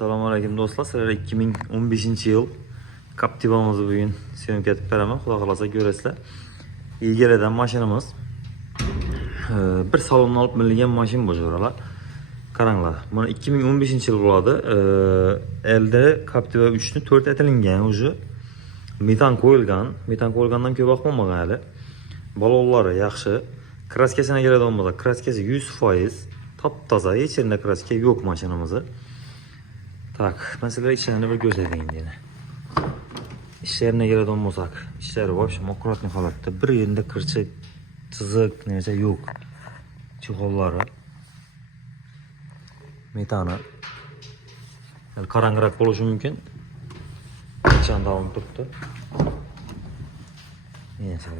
Assalomu alaykum do'stlar. Sizlarga 2015-yil Captiva'mizni bugun syomka etib beraman. Xudo xolasa ko'rasizlar. Egaradan mashinamiz. Bir salondan olib minilgan mashina bu jo'ralar. Qaranglar. Mana 2015-yil bo'ladi. Elde Captiva 3 ni 4 etilingan o'zi. Metan qo'yilgan. Metan qo'yilgandan ko'p vaqt bo'lmagan hali. Balonlari yaxshi. Kraskasini keladigan bo'lsa, kraskasi 100%. Top-toza, hech yerda kraska yo'q mashinamizda. Tak, mesela işlerini bir göstereyim yine. İşlerine geladigan bo'lsak, ishlari вообще akkuratniy holatda. Bir yerinde qirchiq, chiziq neyse yo'q. Chexollari. Metani. Qarangroq bo'lishi mumkin. Qachon davom turibdi. Neyse.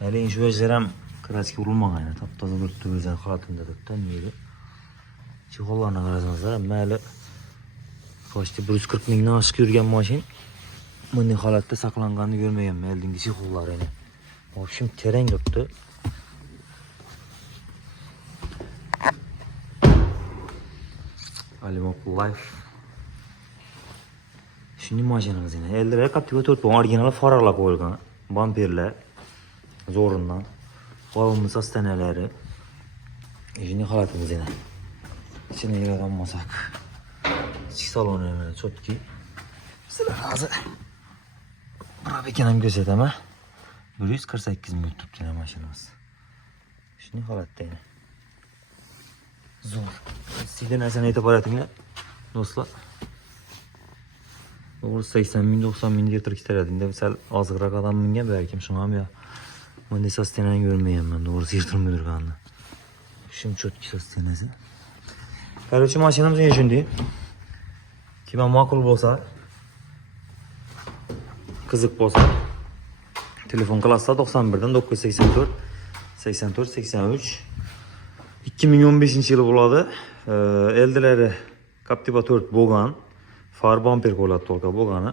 Hali shu yerlar ham kraska urilmagan, top-toza turibdi, o'zlari holatida turibdi, nega? Chexollarni qarasanizlar, mayli почти 140 mingdan oshiq yurgan mashin bunday holatda saqlanganini ko'rmaganman. Oldingi chexollarini. В общем, terang turibdi. Alimov Life. Shunday mashinamiz yana. Eldira Captiva 4 bu original farlar qo'yilgan. Bamperlar zo'rindan. Qolmi sostanalari. Shunday holatimiz yana. İçine giradigan bo'lsak. İchki saloni ham chotki. Sizlar hozir probekani ham ko'rsataman. 148 ming turibdi mashinamiz. Shunday holatda yana. Zo'r. Sizlar narsani aytib boratinglar do'stlar. 80 ming 90 ming deb turibdi. Endi sal ozroq odam mingan balkim shunga ham yo. Bunday sostenani ko'rmayapman, to'g'risi yirtilmay turganini. Shim chotki sostenasi. Короче, mashinamiz yana shunday. Kim ma'qul bo'lsa, qiziq bo'lsa, telefon qilasizlar 91 dan 984 84 83. 2015-yil bo'ladi. Eldilari Captiva 4 bo'lgan. Far bumper qo'yiladi to'g'ri bo'lgani.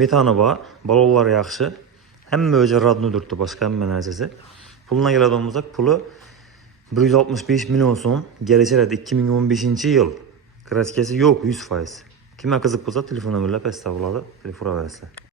Metani bor, balonlari yaxshi. Hamma o'zi radno turibdi, boshqa hamma narsasi. Puldan keladigan bo'lsak, puli 165 milyon so'm. Kelajak 2015-yil. Kraskasi yo'q 100%. Kimga qiziq bo'lsa, telefon nomerlari pastda bo'ladi. Telefon uraverasizlar.